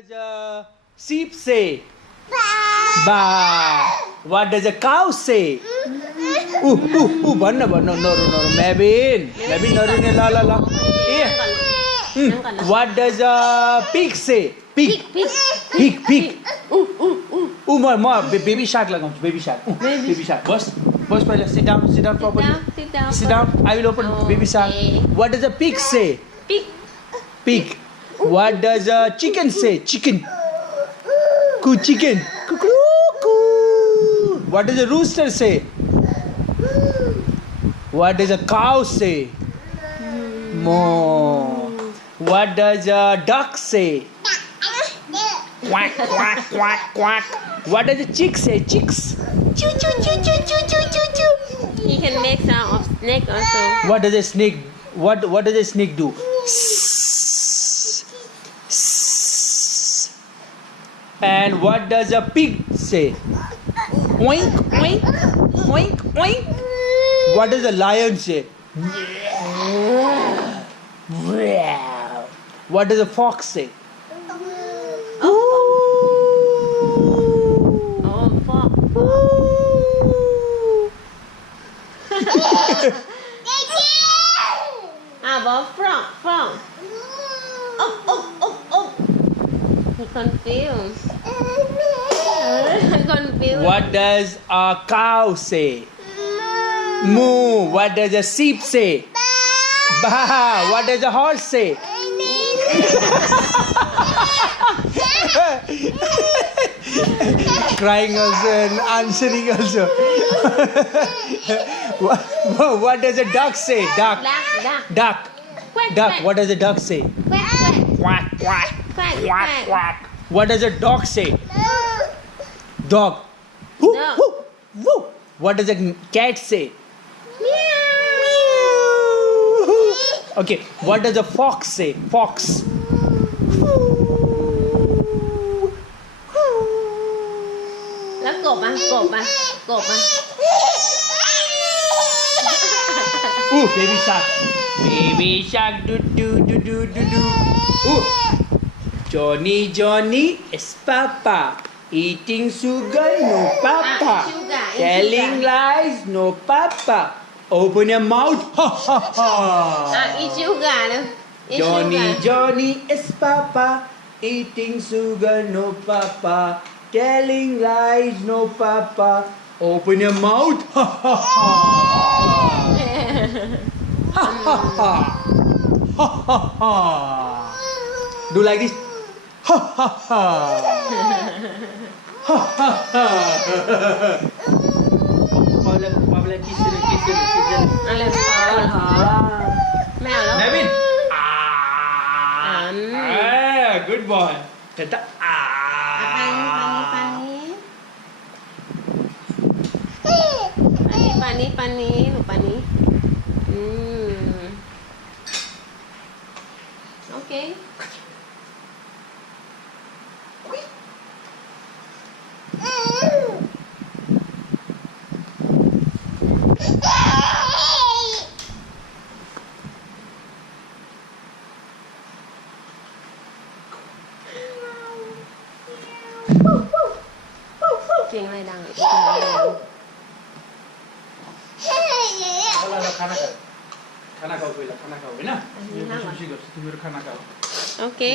does a sheep say? Ba. What does a cow say? Banna. No. Mabin, no, la. What does a pig say? Pig. Ma, baby shark lagam. Baby shark. Baby shark. Boss, pahla sit down properly. Sit down. I will open baby shark. What does a pig say? Pig. What does a chicken say? Chicken. Chicken. What does a rooster say? What does a cow say? Moo. What does a duck say? Quack. What does a chick say? Chicks. Choo. He can make sound of snake also. What does a snake? What does a snake do? And what does a pig say? Oink. What does a lion say? What does a fox say? Oh, fuck. Frog. Oh. He confused. What does a cow say? Moo. What does a sheep say? Bah. What does a horse say? Crying also and answering also. What does a duck say? Duck. What does a duck say? Quack. What does a dog say? Dog. Woo. What does a cat say? Okay. What does a fox say? Fox.แล้วกบอ่ะ Baby shark. Do. Johnny is papa. Eating sugar, no papa. Telling lies, no papa. Open your mouth, ha. eat sugar นะ Johnny is papa. Eating sugar, no papa. Telling lies, no papa. Open your mouth, ha. Do like this. Pabla kiss them. อะไรไม่เอาแล้ว Nevin. Good boy. Tata. ปานี้หนูปานี้โอเคเสียงอะไรดัง खाना खाओ ना okay